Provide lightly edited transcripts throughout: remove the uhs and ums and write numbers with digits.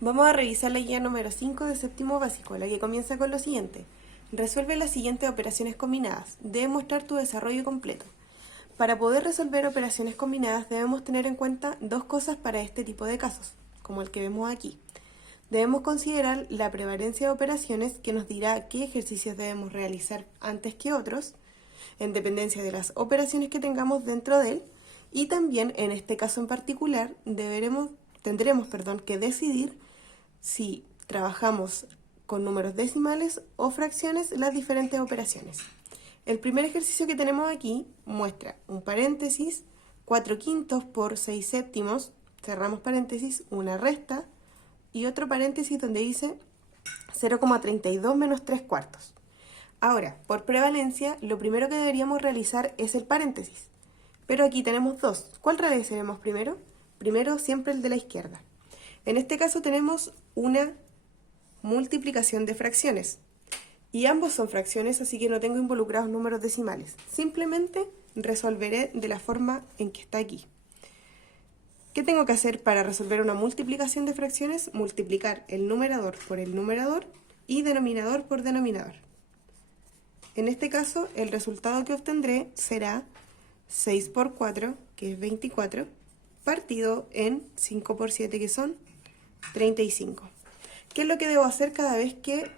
Vamos a revisar la guía número 5 de séptimo básico, la que comienza con lo siguiente. Resuelve las siguientes operaciones combinadas. Debe mostrar tu desarrollo completo. Para poder resolver operaciones combinadas debemos tener en cuenta dos cosas para este tipo de casos, como el que vemos aquí. Debemos considerar la prevalencia de operaciones, que nos dirá qué ejercicios debemos realizar antes que otros, en dependencia de las operaciones que tengamos dentro de él, y también en este caso en particular tendremos que decidir si trabajamos con números decimales o fracciones las diferentes operaciones. El primer ejercicio que tenemos aquí muestra un paréntesis, 4 quintos por 6 séptimos, cerramos paréntesis, una resta y otro paréntesis donde dice 0,32 menos 3 cuartos. Ahora, por prevalencia, lo primero que deberíamos realizar es el paréntesis. Pero aquí tenemos dos. ¿Cuál realizaremos primero? Primero siempre el de la izquierda. En este caso tenemos una multiplicación de fracciones. Y ambos son fracciones, así que no tengo involucrados números decimales. Simplemente resolveré de la forma en que está aquí. ¿Qué tengo que hacer para resolver una multiplicación de fracciones? Multiplicar el numerador por el numerador y denominador por denominador. En este caso, el resultado que obtendré será 6 por 4, que es 24, partido en 5 por 7, que son 35. ¿Qué es lo que debo hacer cada vez que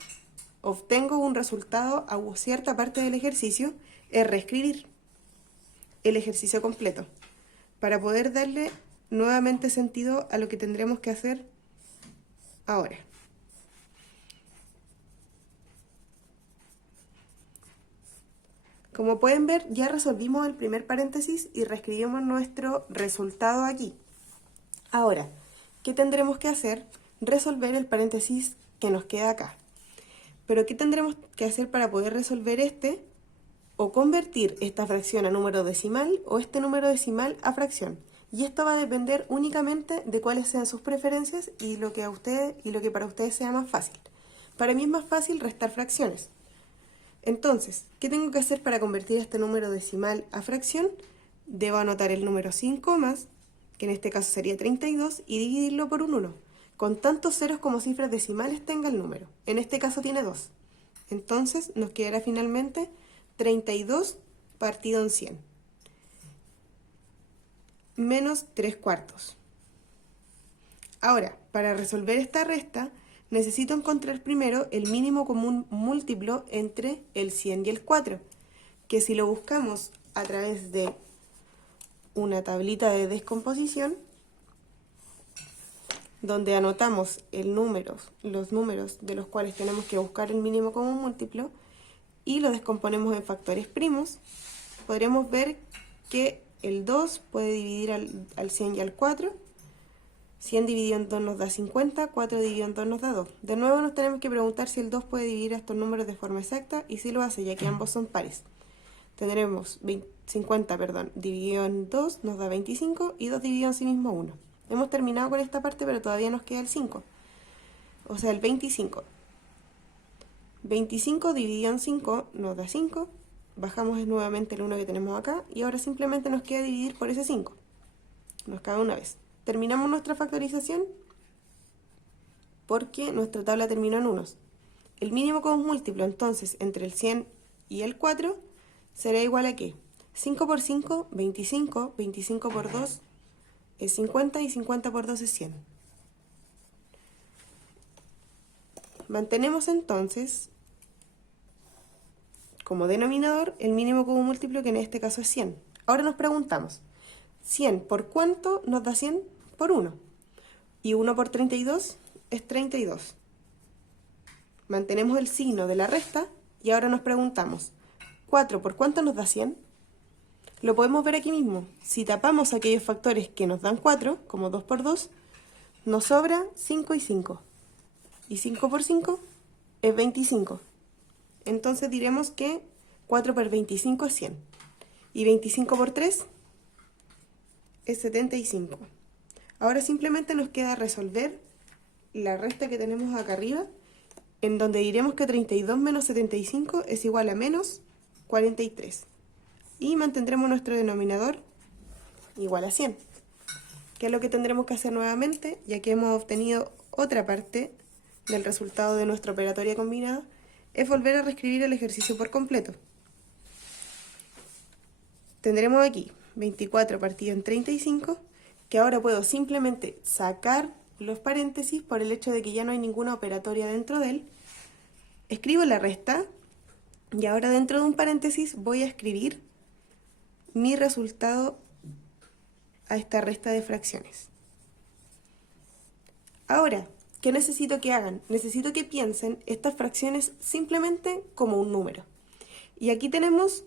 obtengo un resultado a cierta parte del ejercicio? Es reescribir el ejercicio completo para poder darle nuevamente sentido a lo que tendremos que hacer ahora. Como pueden ver, ya resolvimos el primer paréntesis y reescribimos nuestro resultado aquí. Ahora, ¿qué tendremos que hacer? Resolver el paréntesis que nos queda acá. Pero ¿qué tendremos que hacer para poder resolver este? O convertir esta fracción a número decimal o este número decimal a fracción. Y esto va a depender únicamente de cuáles sean sus preferencias y lo que para ustedes sea más fácil. Para mí es más fácil restar fracciones. Entonces, ¿qué tengo que hacer para convertir este número decimal a fracción? Debo anotar el número sin comas, que en este caso sería 32, y dividirlo por un 1. Con tantos ceros como cifras decimales tenga el número. En este caso tiene 2. Entonces nos quedará finalmente 32 partido en 100. Menos 3 cuartos. Ahora, para resolver esta resta, necesito encontrar primero el mínimo común múltiplo entre el 100 y el 4, que si lo buscamos a través de una tablita de descomposición, donde anotamos los números de los cuales tenemos que buscar el mínimo común múltiplo y lo descomponemos en factores primos, podremos ver que el 2 puede dividir al 100 y al 4. 100 dividido en 2 nos da 50, 4 dividido en 2 nos da 2. De nuevo nos tenemos que preguntar si el 2 puede dividir a estos números de forma exacta, y si lo hace, ya que ambos son pares. Tendremos 50 dividido en 2 nos da 25 y 2 dividido en sí mismo 1. Hemos terminado con esta parte, pero todavía nos queda el 5. O sea, el 25. 25 dividido en 5 nos da 5. Bajamos nuevamente el 1 que tenemos acá y ahora simplemente nos queda dividir por ese 5. Nos cabe una vez. Terminamos nuestra factorización porque nuestra tabla terminó en unos. El mínimo común múltiplo entonces entre el 100 y el 4 será igual a ¿qué? 5 por 5, 25, 25 por 2 es 50 y 50 por 2 es 100. Mantenemos entonces como denominador el mínimo común múltiplo, que en este caso es 100. Ahora nos preguntamos, ¿100 por cuánto nos da 100? Por 1. Y 1 por 32 es 32. Mantenemos el signo de la resta y ahora nos preguntamos, ¿4 por cuánto nos da 100? Lo podemos ver aquí mismo. Si tapamos aquellos factores que nos dan 4, como 2 por 2, nos sobra 5 y 5. Y 5 por 5 es 25. Entonces diremos que 4 por 25 es 100. Y 25 por 3 es 75. Ahora simplemente nos queda resolver la resta que tenemos acá arriba, en donde diremos que 32 menos 75 es igual a menos 43. Y mantendremos nuestro denominador igual a 100. ¿Qué es lo que tendremos que hacer nuevamente? Ya que hemos obtenido otra parte del resultado de nuestra operatoria combinada es volver a reescribir el ejercicio por completo. Tendremos aquí 24 partido en 35, que ahora puedo simplemente sacar los paréntesis por el hecho de que ya no hay ninguna operatoria dentro de él. Escribo la resta y ahora dentro de un paréntesis voy a escribir mi resultado a esta resta de fracciones. Ahora, ¿qué necesito que hagan? Necesito que piensen estas fracciones simplemente como un número. Y aquí tenemos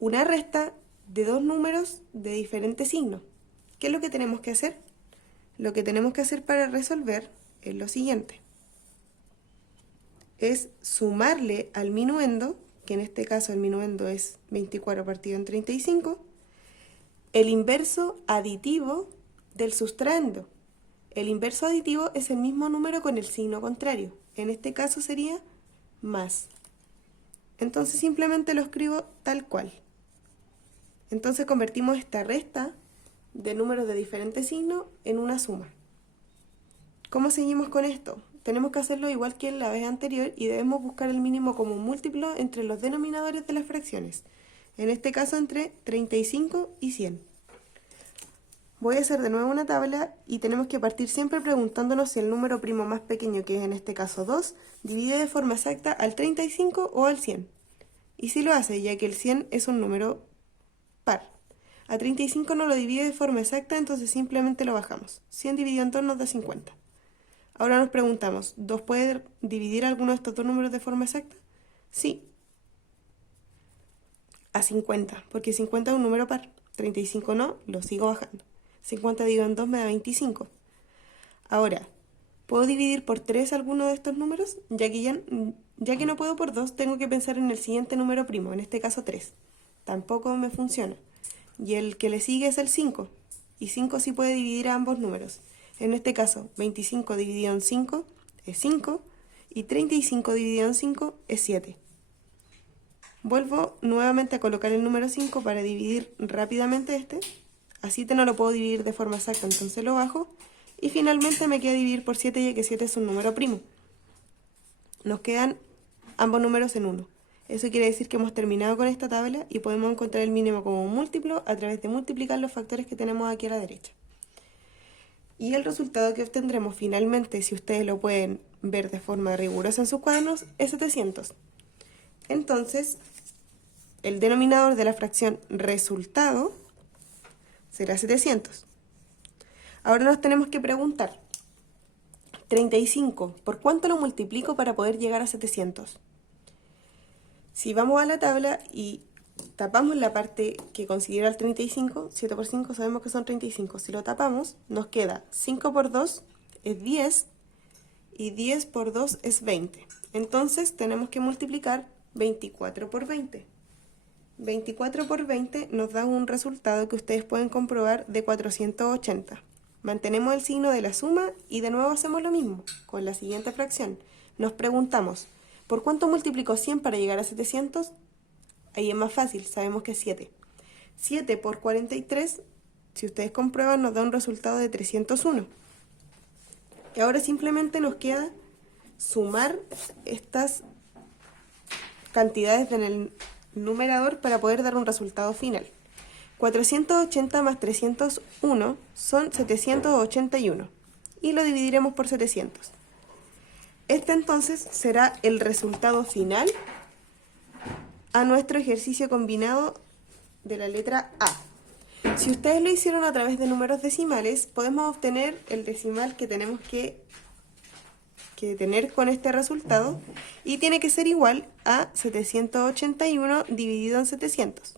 una resta de dos números de diferente signo. ¿Qué es lo que tenemos que hacer? Lo que tenemos que hacer para resolver es lo siguiente. Es sumarle al minuendo, que en este caso el minuendo es 24 partido en 35, el inverso aditivo del sustraendo. El inverso aditivo es el mismo número con el signo contrario. En este caso sería más. Entonces simplemente lo escribo tal cual. Entonces convertimos esta resta de números de diferente signo en una suma. ¿Cómo seguimos con esto? Tenemos que hacerlo igual que en la vez anterior y debemos buscar el mínimo común múltiplo entre los denominadores de las fracciones. En este caso entre 35 y 100. Voy a hacer de nuevo una tabla y tenemos que partir siempre preguntándonos si el número primo más pequeño, que es en este caso 2, divide de forma exacta al 35 o al 100. Y si lo hace, ya que el 100 es un número par. A 35 no lo divide de forma exacta, entonces simplemente lo bajamos. 100 dividido en 2 nos da 50. Ahora nos preguntamos, ¿2 puede dividir alguno de estos dos números de forma exacta? Sí. A 50, porque 50 es un número par. 35 no, lo sigo bajando. 50 dividido en 2 me da 25. Ahora, ¿puedo dividir por 3 alguno de estos números? Ya que no puedo por 2, tengo que pensar en el siguiente número primo, en este caso 3. Tampoco me funciona. Y el que le sigue es el 5. Y 5 sí puede dividir a ambos números. En este caso, 25 dividido en 5 es 5 y 35 dividido en 5 es 7. Vuelvo nuevamente a colocar el número 5 para dividir rápidamente este. Así no lo puedo dividir de forma exacta, entonces lo bajo. Y finalmente me queda dividir por 7, ya que 7 es un número primo. Nos quedan ambos números en 1. Eso quiere decir que hemos terminado con esta tabla y podemos encontrar el mínimo como un múltiplo a través de multiplicar los factores que tenemos aquí a la derecha. Y el resultado que obtendremos finalmente, si ustedes lo pueden ver de forma rigurosa en sus cuadernos, es 700. Entonces, el denominador de la fracción resultado será 700. Ahora nos tenemos que preguntar, 35, ¿por cuánto lo multiplico para poder llegar a 700? Si vamos a la tabla y tapamos la parte que considera el 35, 7 por 5 sabemos que son 35. Si lo tapamos, nos queda 5 por 2 es 10 y 10 por 2 es 20. Entonces tenemos que multiplicar 24 por 20. 24 por 20 nos da un resultado que ustedes pueden comprobar de 480. Mantenemos el signo de la suma y de nuevo hacemos lo mismo con la siguiente fracción. Nos preguntamos, ¿por cuánto multiplico 100 para llegar a 700? Ahí es más fácil, sabemos que es 7. 7 por 43, si ustedes comprueban, nos da un resultado de 301. Y ahora simplemente nos queda sumar estas cantidades en el numerador para poder dar un resultado final. 480 más 301 son 781 y lo dividiremos por 700. Este entonces será el resultado final a nuestro ejercicio combinado de la letra A. Si ustedes lo hicieron a través de números decimales, podemos obtener el decimal que tenemos que tener con este resultado y tiene que ser igual a 781 dividido en 700.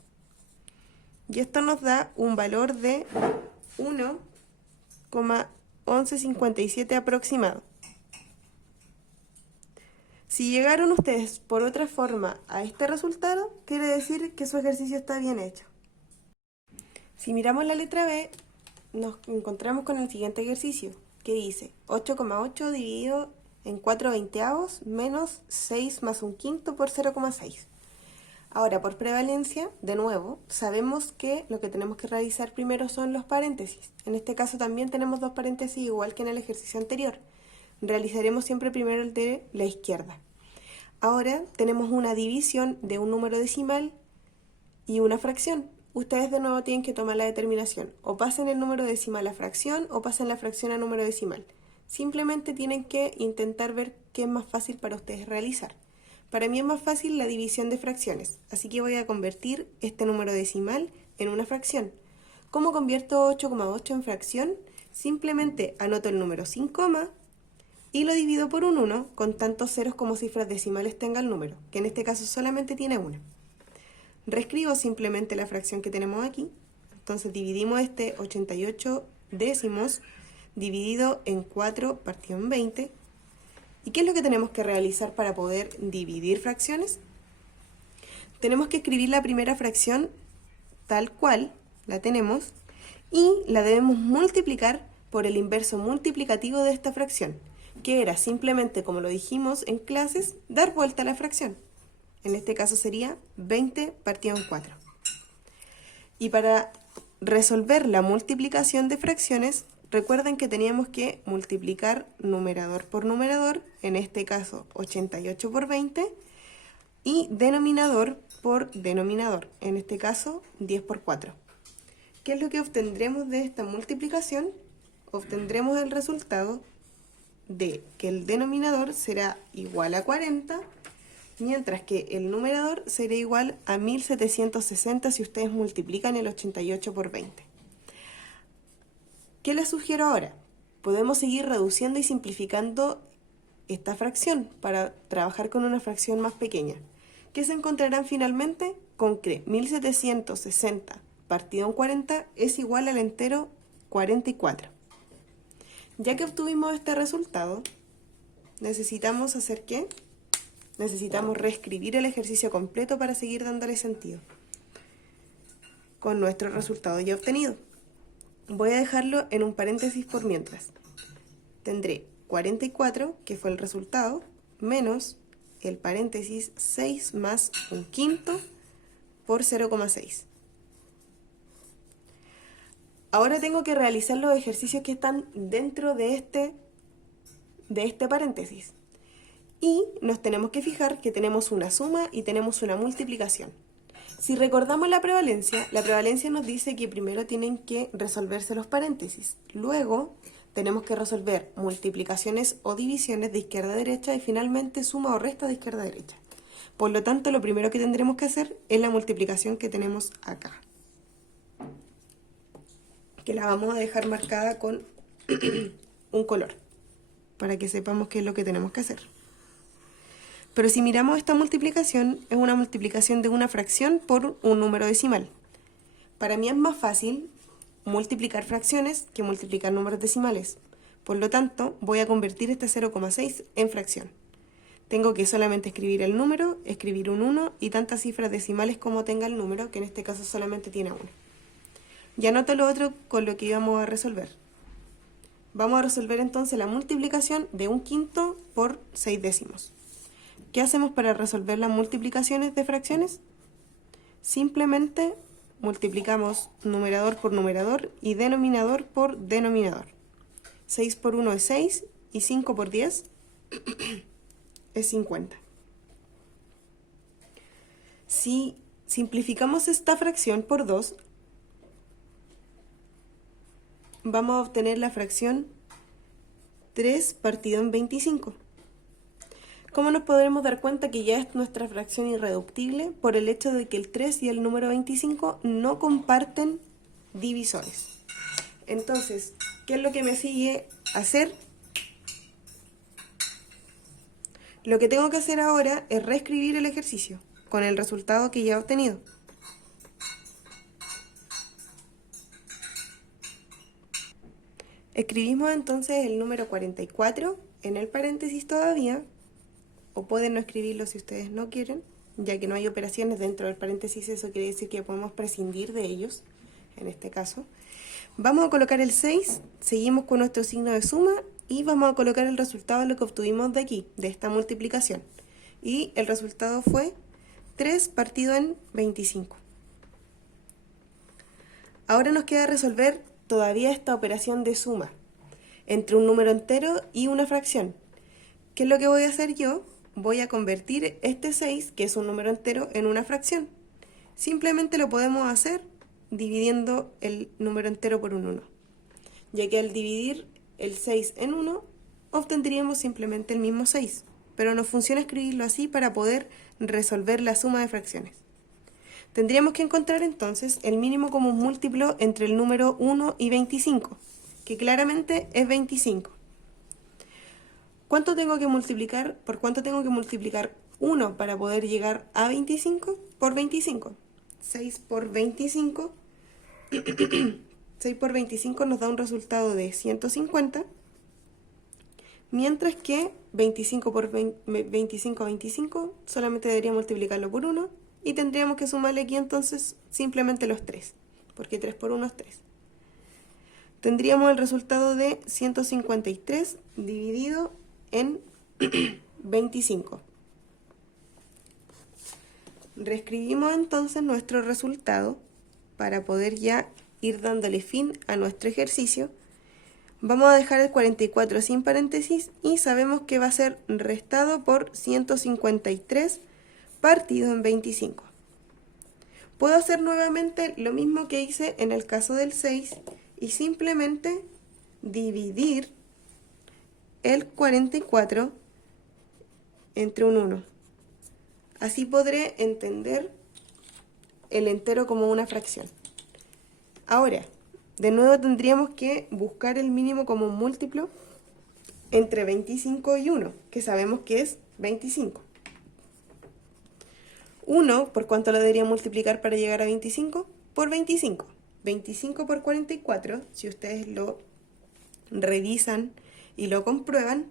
Y esto nos da un valor de 1,1157 aproximado. Si llegaron ustedes por otra forma a este resultado, quiere decir que su ejercicio está bien hecho. Si miramos la letra B, nos encontramos con el siguiente ejercicio, que dice 8,8 dividido en 4/20 menos 6 más 1/5 por 0,6. Ahora, por prevalencia, de nuevo, sabemos que lo que tenemos que realizar primero son los paréntesis. En este caso también tenemos dos paréntesis igual que en el ejercicio anterior. realizaremos siempre primero el de la izquierda. Ahora tenemos una división de un número decimal y una fracción. Ustedes de nuevo tienen que tomar la determinación. O pasen el número decimal a fracción o pasen la fracción a número decimal. Simplemente tienen que intentar ver qué es más fácil para ustedes realizar. Para mí es más fácil la división de fracciones, así que voy a convertir este número decimal en una fracción. ¿Cómo convierto 8,8 en fracción? Simplemente anoto el número sin coma y lo divido por un 1 con tantos ceros como cifras decimales tenga el número, que en este caso solamente tiene una. Reescribo simplemente la fracción que tenemos aquí. Entonces dividimos este 88 décimos dividido en 4 partido en 20. ¿Y qué es lo que tenemos que realizar para poder dividir fracciones? Tenemos que escribir la primera fracción tal cual la tenemos y la debemos multiplicar por el inverso multiplicativo de esta fracción, que era simplemente, como lo dijimos en clases, dar vuelta a la fracción. En este caso sería 20 partido en 4. Y para resolver la multiplicación de fracciones, recuerden que teníamos que multiplicar numerador por numerador, en este caso 88 por 20, y denominador por denominador, en este caso 10 por 4. ¿Qué es lo que obtendremos de esta multiplicación? Obtendremos el resultado de que el denominador será igual a 40, mientras que el numerador será igual a 1760 si ustedes multiplican el 88 por 20. ¿Qué les sugiero ahora? Podemos seguir reduciendo y simplificando esta fracción para trabajar con una fracción más pequeña. ¿Qué se encontrarán finalmente? Con que 1760 partido en 40 es igual al entero 44. Ya que obtuvimos este resultado, necesitamos hacer ¿qué? Necesitamos reescribir el ejercicio completo para seguir dándole sentido con nuestro resultado ya obtenido. Voy a dejarlo en un paréntesis por mientras. Tendré 44, que fue el resultado, menos el paréntesis 6 más un quinto por 0,6. Ahora tengo que realizar los ejercicios que están dentro de este paréntesis. Y nos tenemos que fijar que tenemos una suma y tenemos una multiplicación. Si recordamos la prevalencia nos dice que primero tienen que resolverse los paréntesis. Luego tenemos que resolver multiplicaciones o divisiones de izquierda a derecha y finalmente suma o resta de izquierda a derecha. Por lo tanto, lo primero que tendremos que hacer es la multiplicación que tenemos acá, que la vamos a dejar marcada con un color, para que sepamos qué es lo que tenemos que hacer. Pero si miramos esta multiplicación, es una multiplicación de una fracción por un número decimal. Para mí es más fácil multiplicar fracciones que multiplicar números decimales. Por lo tanto, voy a convertir este 0,6 en fracción. Tengo que solamente escribir el número, escribir un 1 y tantas cifras decimales como tenga el número, que en este caso solamente tiene 1. Y anoto lo otro con lo que íbamos a resolver. Vamos a resolver entonces la multiplicación de un quinto por 6 décimos. ¿Qué hacemos para resolver las multiplicaciones de fracciones? Simplemente multiplicamos numerador por numerador y denominador por denominador. 6 por 1 es 6 y 5 por 10 es 50. Si simplificamos esta fracción por 2, vamos a obtener la fracción 3 partido en 25. ¿Cómo nos podremos dar cuenta que ya es nuestra fracción irreductible? Por el hecho de que el 3 y el número 25 no comparten divisores. Entonces, ¿qué es lo que me sigue hacer? Lo que tengo que hacer ahora es reescribir el ejercicio con el resultado que ya he obtenido. Escribimos entonces el número 44 en el paréntesis todavía, o pueden no escribirlo si ustedes no quieren, ya que no hay operaciones dentro del paréntesis, eso quiere decir que podemos prescindir de ellos, en este caso. Vamos a colocar el 6, seguimos con nuestro signo de suma y vamos a colocar el resultado de lo que obtuvimos de aquí, de esta multiplicación. Y el resultado fue 3 partido en 25. Ahora nos queda resolver todavía esta operación de suma. entre un número entero y una fracción. ¿Qué es lo que voy a hacer yo? Voy a convertir este 6, que es un número entero, en una fracción. Simplemente lo podemos hacer dividiendo el número entero por un 1, ya que al dividir el 6 en 1, obtendríamos simplemente el mismo 6, pero nos funciona escribirlo así para poder resolver la suma de fracciones. Tendríamos que encontrar entonces el mínimo común múltiplo entre el número 1 y 25, que claramente es 25. ¿Cuánto tengo que multiplicar? ¿Por cuánto tengo que multiplicar 1 para poder llegar a 25? Por 25. 6 por 25. 6 por 25 nos da un resultado de 150, mientras que 25 por 25 solamente debería multiplicarlo por 1 y tendríamos que sumarle aquí entonces simplemente los 3, porque 3 por 1 es 3. Tendríamos el resultado de 153 dividido en 25. Reescribimos entonces nuestro resultado para poder ya ir dándole fin a nuestro ejercicio. Vamos a dejar el 44 sin paréntesis y sabemos que va a ser restado por 153 partido en 25. Puedo hacer nuevamente lo mismo que hice en el caso del 6 y simplemente dividir el 44 entre un 1. Así podré entender el entero como una fracción. Ahora, de nuevo tendríamos que buscar el mínimo común múltiplo entre 25 y 1, que sabemos que es 25. 1, ¿por cuánto lo debería multiplicar para llegar a 25? Por 25. 25 por 44, si ustedes lo revisan y lo comprueban,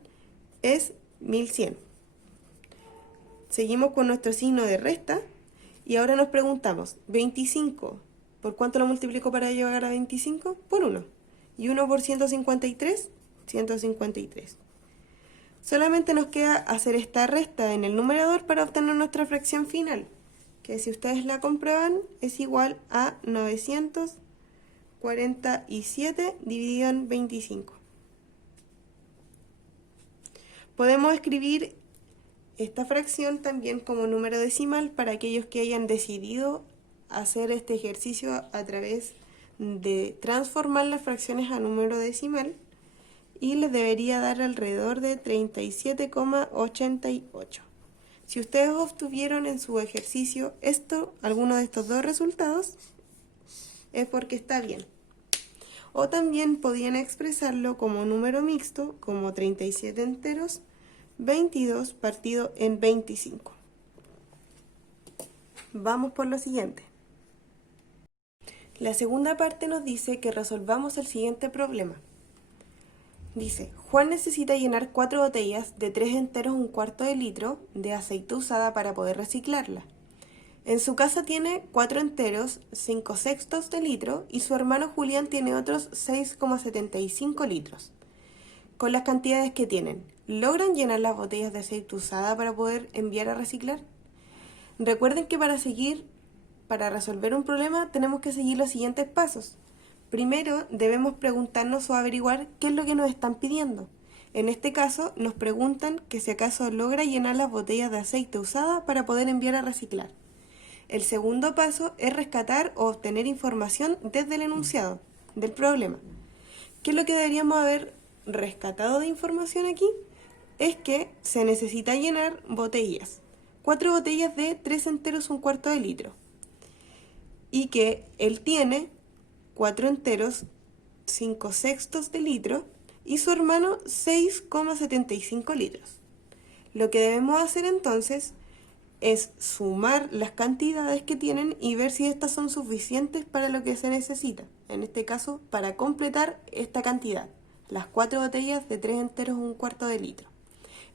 es 1100. Seguimos con nuestro signo de resta y ahora nos preguntamos, 25, ¿por cuánto lo multiplico para llegar a 25? Por 1. Y 1 por 153, 153. Solamente nos queda hacer esta resta en el numerador para obtener nuestra fracción final, que si ustedes la comprueban es igual a 947 dividido en 25. Podemos escribir esta fracción también como número decimal para aquellos que hayan decidido hacer este ejercicio a través de transformar las fracciones a número decimal y les debería dar alrededor de 37,88. Si ustedes obtuvieron en su ejercicio alguno de estos dos resultados, es porque está bien. O también podían expresarlo como número mixto, como 37 enteros, 22 partido en 25. Vamos por lo siguiente. La segunda parte nos dice que resolvamos el siguiente problema. Dice, Juan necesita llenar 4 botellas de 3 enteros 1/4 de litro de aceite usada para poder reciclarla. En su casa tiene 4 enteros 5/6 de litro y su hermano Julián tiene otros 6,75 litros. Con las cantidades que tienen, ¿logran llenar las botellas de aceite usada para poder enviar a reciclar? Recuerden que para resolver un problema tenemos que seguir los siguientes pasos. Primero debemos preguntarnos o averiguar qué es lo que nos están pidiendo. En este caso nos preguntan que si acaso logra llenar las botellas de aceite usada para poder enviar a reciclar. El segundo paso es rescatar o obtener información desde el enunciado del problema. ¿Qué es lo que deberíamos haber rescatado de información aquí? Es que se necesita llenar botellas. 4 botellas de 3 enteros 1/4 de litro. Y que él tiene 4 enteros 5/6 de litro y su hermano 6,75 litros. Lo que debemos hacer entonces es sumar las cantidades que tienen y ver si estas son suficientes para lo que se necesita. En este caso, para completar esta cantidad, las 4 botellas de 3 enteros 1/4 de litro.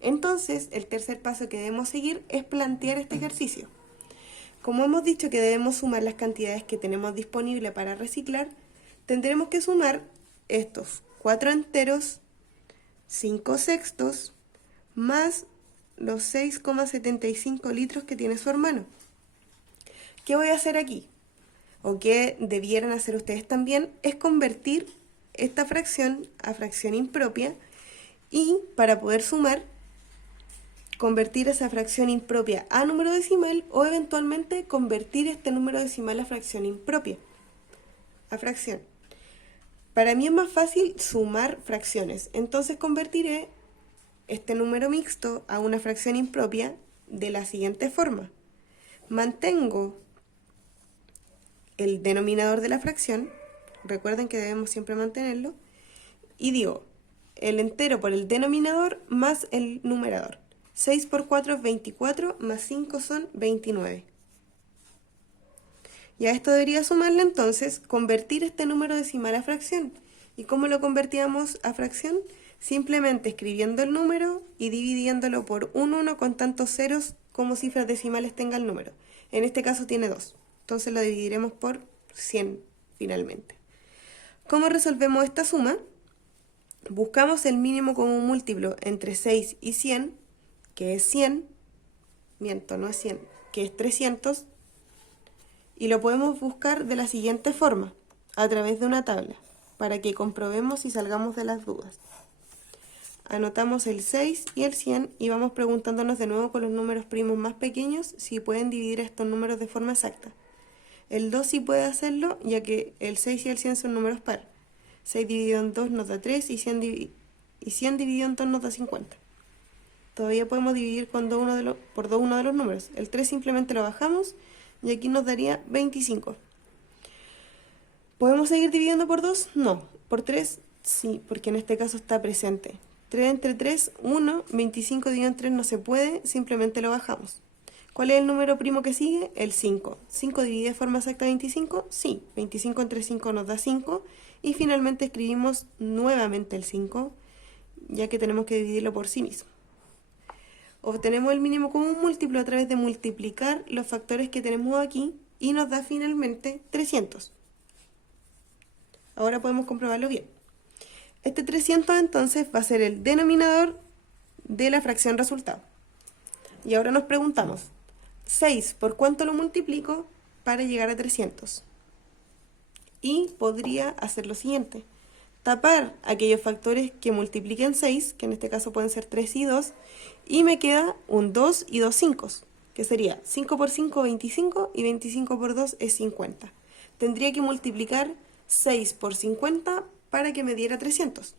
Entonces, el tercer paso que debemos seguir es plantear este ejercicio. Como hemos dicho que debemos sumar las cantidades que tenemos disponibles para reciclar, tendremos que sumar estos 4 enteros 5/6 más los 6,75 litros que tiene su hermano. ¿Qué voy a hacer aquí? O que debieran hacer ustedes también, es convertir esta fracción a fracción impropia y para poder sumar, convertir esa fracción impropia a número decimal o eventualmente convertir este número decimal a fracción impropia, a fracción. Para mí es más fácil sumar fracciones, entonces convertiré este número mixto a una fracción impropia de la siguiente forma. Mantengo el denominador de la fracción, recuerden que debemos siempre mantenerlo, y digo el entero por el denominador más el numerador. 6 por 4 es 24, más 5 son 29. Y a esto debería sumarle entonces convertir este número decimal a fracción. ¿Y cómo lo convertíamos a fracción? Simplemente escribiendo el número y dividiéndolo por un 1 con tantos ceros como cifras decimales tenga el número. En este caso tiene 2, entonces lo dividiremos por 100 finalmente. ¿Cómo resolvemos esta suma? Buscamos el mínimo común múltiplo entre 6 y 100, que es 100, miento, no es 100, que es 300, y lo podemos buscar de la siguiente forma, a través de una tabla, para que comprobemos y salgamos de las dudas. Anotamos el 6 y el 100 y vamos preguntándonos de nuevo con los números primos más pequeños si pueden dividir estos números de forma exacta. El 2 sí puede hacerlo, ya que el 6 y el 100 son números par. 6 dividido en 2 nos da 3 y 100 dividido en 2 nos da 50. Todavía podemos dividir por uno de los números. El 3 simplemente lo bajamos y aquí nos daría 25. ¿Podemos seguir dividiendo por 2? No. ¿Por 3? Sí, porque en este caso está presente. 3 entre 3, 1. 25 dividido en 3 no se puede, simplemente lo bajamos. ¿Cuál es el número primo que sigue? El 5. ¿5 divide de forma exacta 25? Sí. 25 entre 5 nos da 5. Y finalmente escribimos nuevamente el 5, ya que tenemos que dividirlo por sí mismo. Obtenemos el mínimo común múltiplo a través de multiplicar los factores que tenemos aquí y nos da finalmente 300. Ahora podemos comprobarlo bien. Este 300 entonces va a ser el denominador de la fracción resultado. Y ahora nos preguntamos, 6, ¿por cuánto lo multiplico para llegar a 300? Y podría hacer lo siguiente, tapar aquellos factores que multipliquen 6, que en este caso pueden ser 3 y 2, y me queda un 2 y 2 5, que sería 5 por 5, 25, y 25 por 2 es 50. Tendría que multiplicar 6 por 50 para que me diera 300.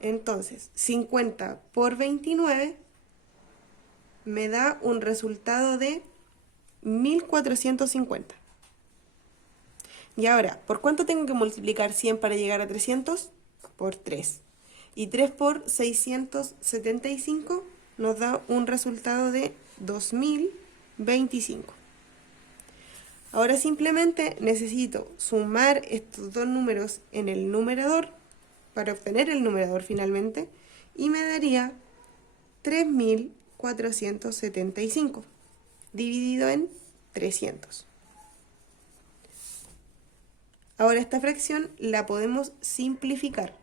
Entonces, 50 por 29 me da un resultado de 1450. Y ahora, ¿por cuánto tengo que multiplicar 100 para llegar a 300? Por 3. Y 3 por 675 nos da un resultado de 2025. Ahora simplemente necesito sumar estos dos números en el numerador para obtener el numerador finalmente y me daría 3475 dividido en 300. Ahora esta fracción la podemos simplificar.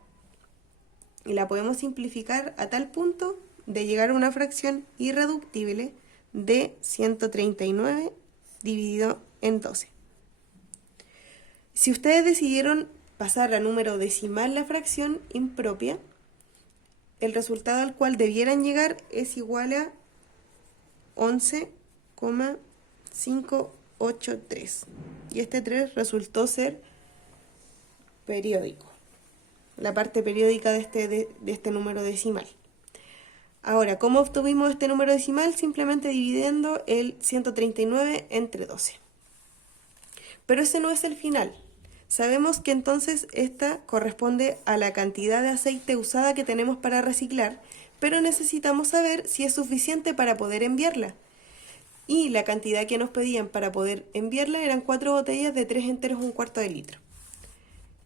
Y la podemos simplificar a tal punto de llegar a una fracción irreductible de 139 dividido en 12. Si ustedes decidieron pasar a número decimal la fracción impropia, el resultado al cual debieran llegar es igual a 11,583. Y este 3 resultó ser periódico, la parte periódica de este número decimal. Ahora, ¿cómo obtuvimos este número decimal? Simplemente dividiendo el 139 entre 12. Pero ese no es el final. Sabemos que entonces esta corresponde a la cantidad de aceite usada que tenemos para reciclar, pero necesitamos saber si es suficiente para poder enviarla. Y la cantidad que nos pedían para poder enviarla eran 4 botellas de 3 enteros 1/4 de litro.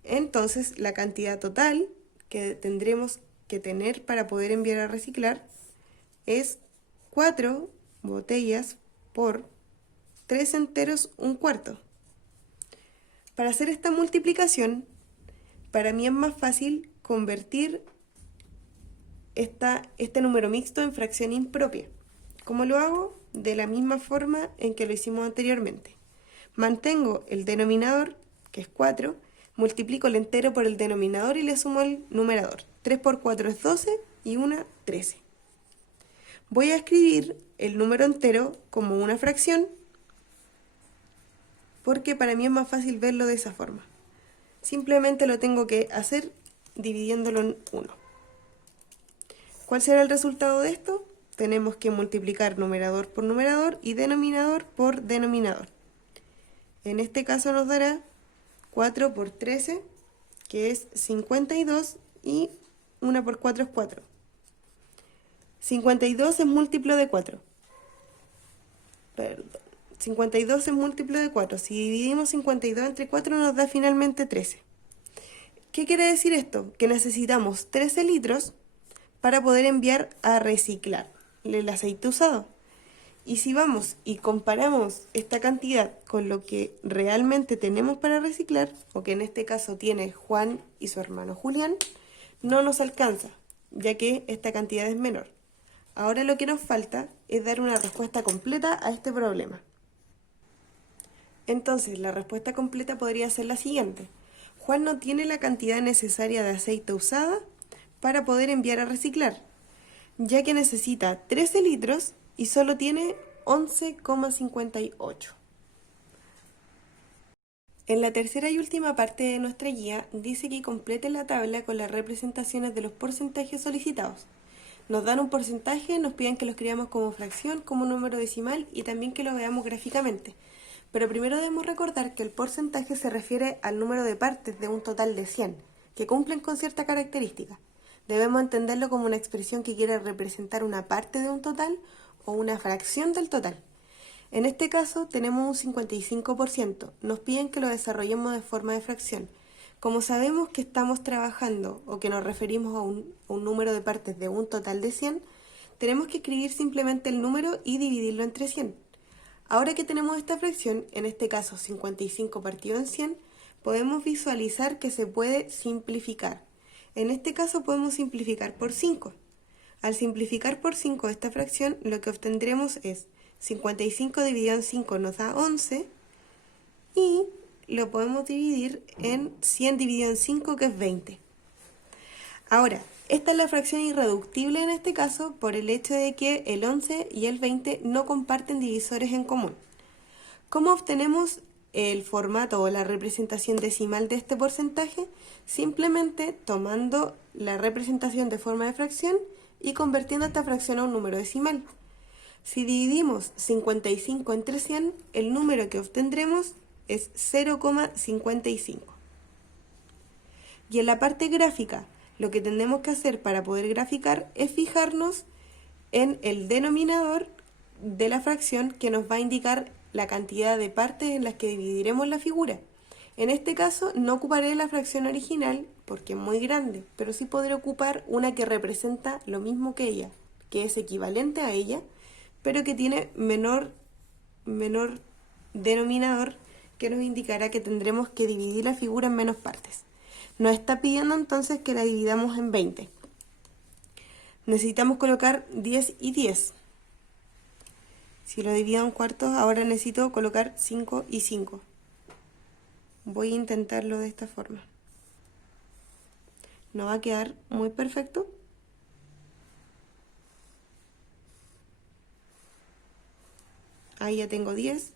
Entonces, la cantidad total que tendremos que tener para poder enviar a reciclar es 4 botellas por 3 enteros 1/4. Para hacer esta multiplicación, para mí es más fácil convertir este número mixto en fracción impropia. ¿Cómo lo hago? De la misma forma en que lo hicimos anteriormente. Mantengo el denominador, que es 4, multiplico el entero por el denominador y le sumo el numerador. 3 por 4 es 12 y 1, 13. Voy a escribir el número entero como una fracción porque para mí es más fácil verlo de esa forma. Simplemente lo tengo que hacer dividiéndolo en 1. ¿Cuál será el resultado de esto? Tenemos que multiplicar numerador por numerador y denominador por denominador. En este caso nos dará 4 por 13, que es 52, y 1 por 4 es 4. 52 es múltiplo de 4. Perdón. 52 es múltiplo de 4. Si dividimos 52 entre 4 nos da finalmente 13. ¿Qué quiere decir esto? Que necesitamos 13 litros para poder enviar a reciclar el aceite usado. Y si vamos y comparamos esta cantidad con lo que realmente tenemos para reciclar, o que en este caso tiene Juan y su hermano Julián, no nos alcanza, ya que esta cantidad es menor. Ahora lo que nos falta es dar una respuesta completa a este problema. Entonces, la respuesta completa podría ser la siguiente. Juan no tiene la cantidad necesaria de aceite usada para poder enviar a reciclar, ya que necesita 13 litros y solo tiene 11,58. En la tercera y última parte de nuestra guía dice que complete la tabla con las representaciones de los porcentajes solicitados. Nos dan un porcentaje, nos piden que lo escribamos como fracción, como número decimal y también que lo veamos gráficamente. Pero primero debemos recordar que el porcentaje se refiere al número de partes de un total de 100, que cumplen con cierta característica. Debemos entenderlo como una expresión que quiere representar una parte de un total o una fracción del total. En este caso tenemos un 55%. Nos piden que lo desarrollemos de forma de fracción. Como sabemos que estamos trabajando o que nos referimos a un número de partes de un total de 100, tenemos que escribir simplemente el número y dividirlo entre 100. Ahora que tenemos esta fracción, en este caso 55 partido en 100, podemos visualizar que se puede simplificar. En este caso podemos simplificar por 5. Al simplificar por 5 esta fracción, lo que obtendremos es 55 dividido en 5 nos da 11 y lo podemos dividir en 100 dividido en 5, que es 20. Ahora, esta es la fracción irreductible en este caso por el hecho de que el 11 y el 20 no comparten divisores en común. ¿Cómo obtenemos el formato o la representación decimal de este porcentaje? Simplemente tomando la representación de forma de fracción y convirtiendo esta fracción a un número decimal. Si dividimos 55 entre 100, el número que obtendremos es 0,55. Y en la parte gráfica, lo que tenemos que hacer para poder graficar es fijarnos en el denominador de la fracción que nos va a indicar la cantidad de partes en las que dividiremos la figura. En este caso no ocuparé la fracción original porque es muy grande, pero sí podré ocupar una que representa lo mismo que ella, que es equivalente a ella, pero que tiene menor denominador, que nos indicará que tendremos que dividir la figura en menos partes. Nos está pidiendo entonces que la dividamos en 20. Necesitamos colocar 10 y 10. Si lo divido en cuartos, ahora necesito colocar 5 y 5. Voy a intentarlo de esta forma. No va a quedar muy perfecto. Ahí ya tengo 10.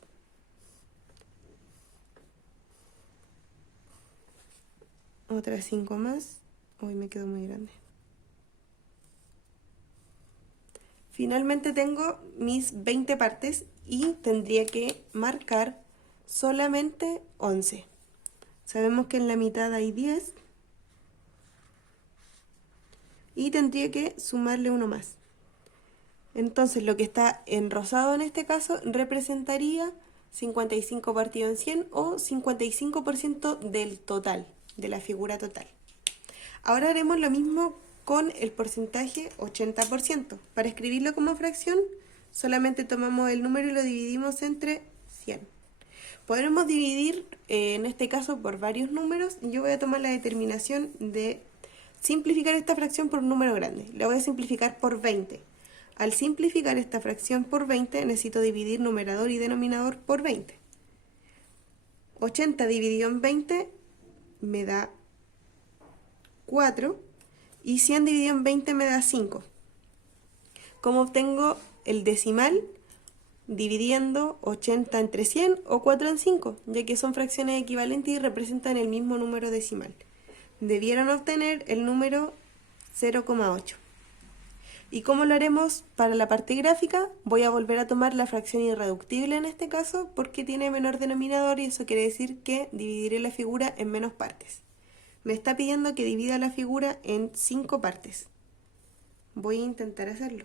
Otras 5 más. Uy, me quedó muy grande. Finalmente tengo mis 20 partes y tendría que marcar solamente 11. Sabemos que en la mitad hay 10 y tendría que sumarle uno más. Entonces lo que está en rosado en este caso representaría 55 partido en 100 o 55% del total, de la figura total. Ahora haremos lo mismo con el porcentaje 80%. Para escribirlo como fracción, solamente tomamos el número y lo dividimos entre 100. Podremos dividir, en este caso, por varios números. Yo voy a tomar la determinación de simplificar esta fracción por un número grande. La voy a simplificar por 20. Al simplificar esta fracción por 20, necesito dividir numerador y denominador por 20. 80 dividido en 20 me da 4 y 100 dividido en 20 me da 5. ¿Cómo obtengo el decimal? Dividiendo 80 entre 100 o 4 en 5, ya que son fracciones equivalentes y representan el mismo número decimal. Debieron obtener el número 0,8. ¿Y cómo lo haremos para la parte gráfica? Voy a volver a tomar la fracción irreductible en este caso porque tiene menor denominador y eso quiere decir que dividiré la figura en menos partes. Me está pidiendo que divida la figura en 5 partes. Voy a intentar hacerlo.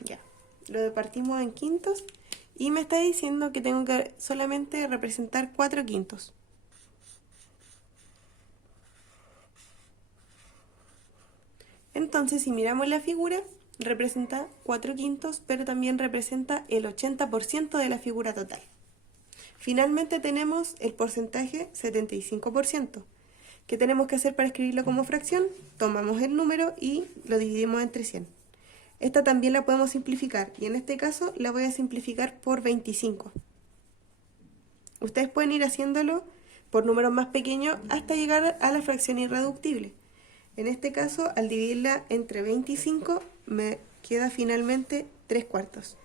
Ya, lo partimos en quintos y me está diciendo que tengo que solamente representar 4 quintos. Entonces, si miramos la figura, representa 4 quintos, pero también representa el 80% de la figura total. Finalmente tenemos el porcentaje 75%. ¿Qué tenemos que hacer para escribirlo como fracción? Tomamos el número y lo dividimos entre 100. Esta también la podemos simplificar y en este caso la voy a simplificar por 25. Ustedes pueden ir haciéndolo por números más pequeños hasta llegar a la fracción irreductible. En este caso, al dividirla entre 25, me queda finalmente 3 cuartos.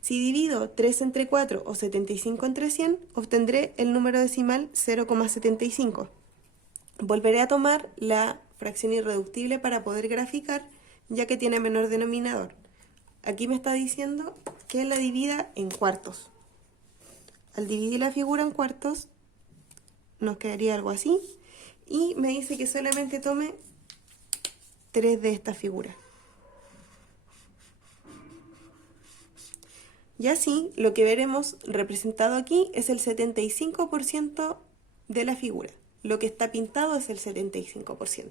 Si divido 3 entre 4 o 75 entre 100, obtendré el número decimal 0,75. Volveré a tomar la fracción irreductible para poder graficar, ya que tiene menor denominador. Aquí me está diciendo que la divida en cuartos. Al dividir la figura en cuartos, nos quedaría algo así. Y me dice que solamente tome 3 de esta figura. Y así, lo que veremos representado aquí es el 75% de la figura. Lo que está pintado es el 75%.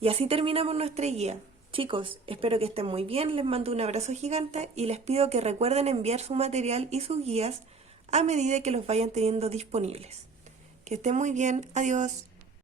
Y así terminamos nuestra guía. Chicos, espero que estén muy bien, les mando un abrazo gigante y les pido que recuerden enviar su material y sus guías a medida que los vayan teniendo disponibles. Que estén muy bien, adiós.